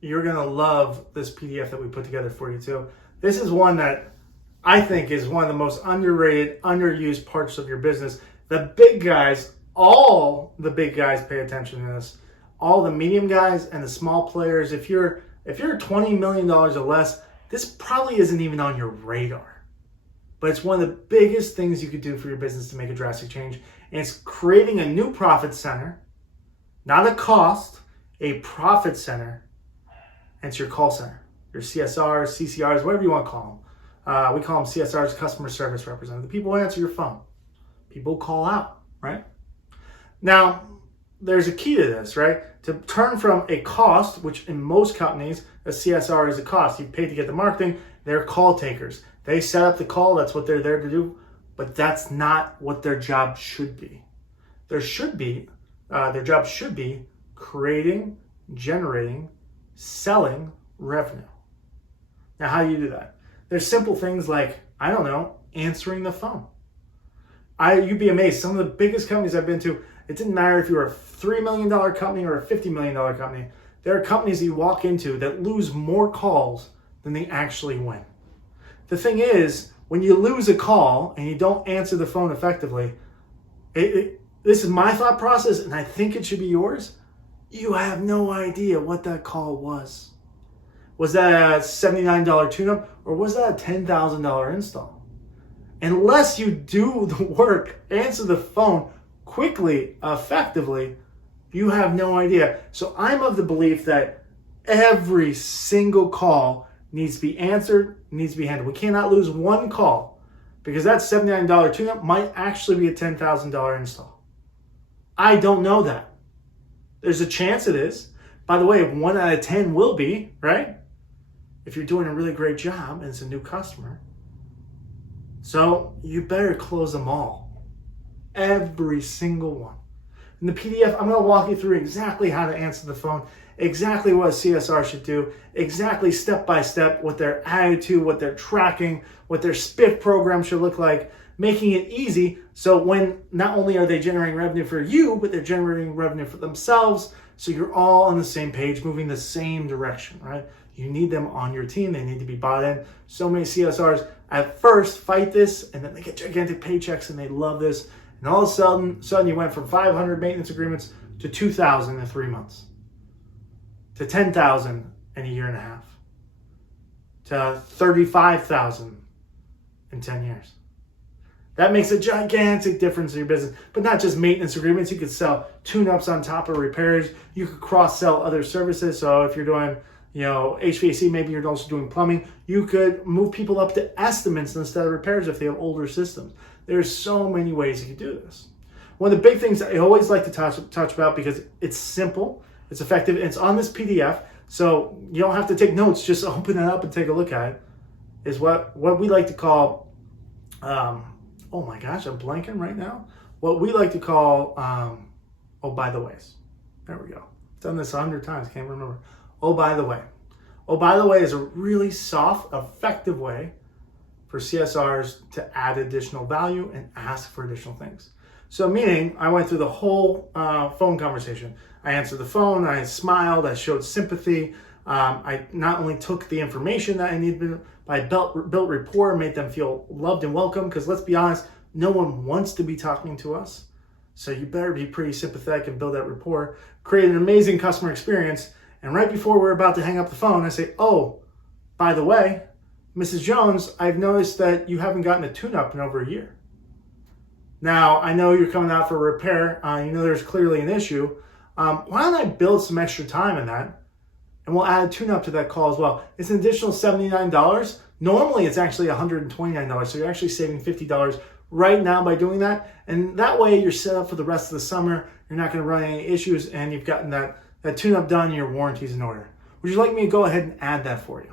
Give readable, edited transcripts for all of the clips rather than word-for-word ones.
you're going to love this PDF that we put together for you too. This is one that I think is one of the most underrated, underused parts of your business. The big guys, all the big guys pay attention to this. All the medium guys and the small players, if you're $20 million or less, this probably isn't even on your radar. But it's one of the biggest things you could do for your business to make a drastic change. And it's creating a new profit center, not a cost, a profit center. And it's your call center, your CSRs, CCRs, whatever you want to call them. We call them CSRs, customer service representative. The people who answer your phone. People call out, right? Now, there's a key to this, right? To turn from a cost, which in most companies, a CSR is a cost. You pay to get the marketing. They're call takers. They set up the call. That's what they're there to do. But that's not what their job should be. Their job should be creating, generating, selling revenue. Now, how do you do that? There's simple things like, I don't know, answering the phone. You'd be amazed. Some of the biggest companies I've been to, it didn't matter if you were a $3 million company or a $50 million company. There are companies you walk into that lose more calls than they actually win. The thing is, when you lose a call and you don't answer the phone effectively, this is my thought process, and I think it should be yours. You have no idea what that call was. Was that a $79 tune-up, or was that a $10,000 install? Unless you do the work, answer the phone quickly, effectively, you have no idea. So I'm of the belief that every single call needs to be answered, needs to be handled. We cannot lose one call, because that $79 tune-up might actually be a $10,000 install. I don't know that. There's a chance it is. By the way, 1 out of 10 will be, right? If you're doing a really great job and it's a new customer. So you better close them all. Every single one. In the PDF, I'm going to walk you through exactly how to answer the phone, exactly what a CSR should do, exactly step by step what their attitude, what they're tracking, what their SPIF program should look like, making it easy so when not only are they generating revenue for you, but they're generating revenue for themselves, so you're all on the same page, moving the same direction, right? You need them on your team. They need to be bought in. So many CSRs at first fight this, and then they get gigantic paychecks and they love this. And all of a sudden you went from 500 maintenance agreements to 2,000 in 3 months, to 10,000 in a year and a half, to 35,000 in 10 years. That makes a gigantic difference in your business. But not just maintenance agreements. You could sell tune-ups on top of repairs. You could cross-sell other services. So if you're doing, HVAC, maybe you're also doing plumbing. You could move people up to estimates instead of repairs if they have older systems. There's so many ways you can do this. One of the big things I always like to touch about, because it's simple, it's effective, and it's on this PDF, so you don't have to take notes, just open it up and take a look at it, is what we like to call, oh my gosh, I'm blanking right now. What we like to call, oh, by the ways. There we go. I've done this 100 times, can't remember. Oh, by the way. Oh, by the way is a really soft, effective way for CSRs to add additional value and ask for additional things. So meaning, I went through the whole phone conversation. I answered the phone, I smiled, I showed sympathy. I not only took the information that I needed, but I built rapport, made them feel loved and welcome, because let's be honest, no one wants to be talking to us. So you better be pretty sympathetic and build that rapport. Create an amazing customer experience. And right before we're about to hang up the phone, I say, oh, by the way, Mrs. Jones, I've noticed that you haven't gotten a tune-up in over a year. Now, I know you're coming out for a repair. There's clearly an issue. Why don't I build some extra time in that? And we'll add a tune-up to that call as well. It's an additional $79. Normally, it's actually $129. So you're actually saving $50 right now by doing that. And that way, you're set up for the rest of the summer. You're not going to run any issues, and you've gotten that tune-up done and your warranty's in order. Would you like me to go ahead and add that for you?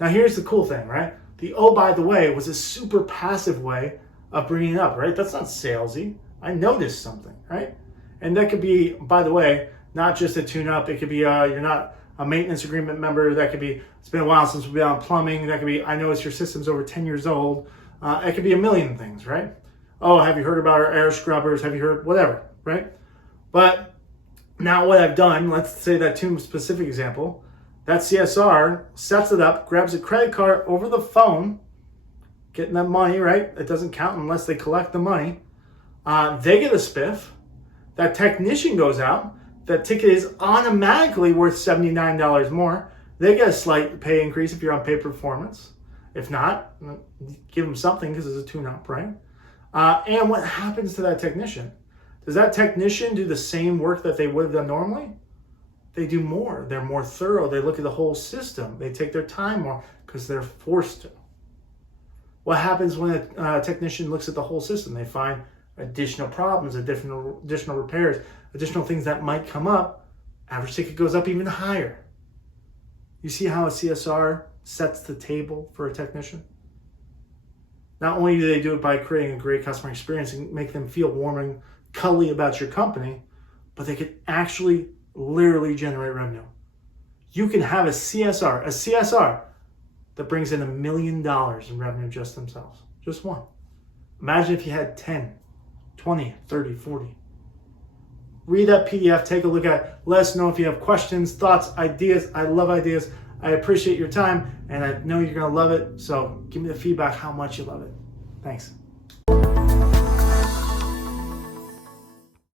Now, here's the cool thing, right? The oh, by the way was a super passive way of bringing it up, right? That's not salesy. I noticed something, right? And that could be, by the way, not just a tune-up. It could be you're not a maintenance agreement member. That could be, it's been a while since we've been on plumbing. That could be, I noticed your system's over 10 years old. It could be a million things, right? Oh, have you heard about our air scrubbers? Have you heard, whatever, right? But Now what I've done, let's say that two specific example, that CSR sets it up, grabs a credit card over the phone, getting that money, right? It doesn't count unless they collect the money. They get a spiff. That technician goes out. That ticket is automatically worth $79 more. They get a slight pay increase if you're on pay performance. If not, give them something because it's a tune-up, right? And what happens to that technician? Does that technician do the same work that they would have done normally? They do more. They're more thorough. They look at the whole system. They take their time more because they're forced to. What happens when a technician looks at the whole system? They find additional problems, additional repairs, additional things that might come up. Average ticket goes up even higher. You see how a CSR sets the table for a technician? Not only do they do it by creating a great customer experience and make them feel warm and cuddly about your company, but they can actually literally generate revenue. You can have a CSR that brings in $1 million in revenue just themselves. Just one. Imagine if you had 10, 20, 30, 40. Read that PDF, take a look at it. Let us know if you have questions, thoughts, ideas. I love ideas. I appreciate your time, and I know you're going to love it. So give me the feedback how much you love it. Thanks.